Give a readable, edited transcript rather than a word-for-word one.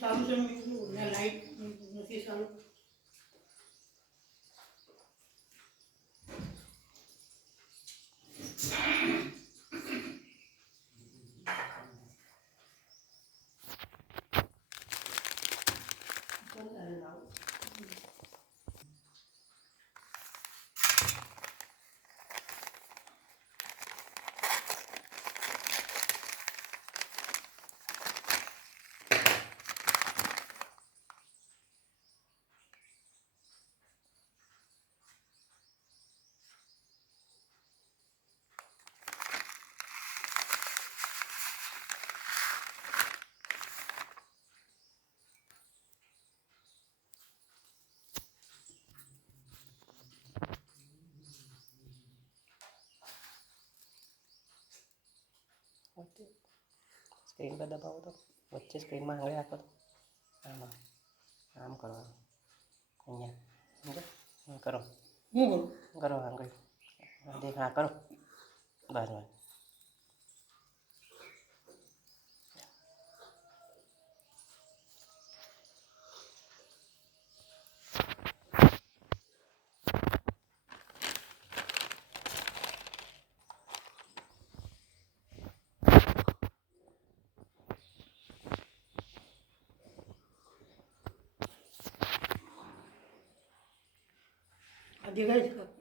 ચાલુ છે ને લાઈટ નથી ચાલુ. स्क्रीन पर दबाओ तो बच्चे स्क्रीन में आंगळे आपो आम आम करो अँ करो करो आंगળી देख हाँ करो बस बस દેખાય છે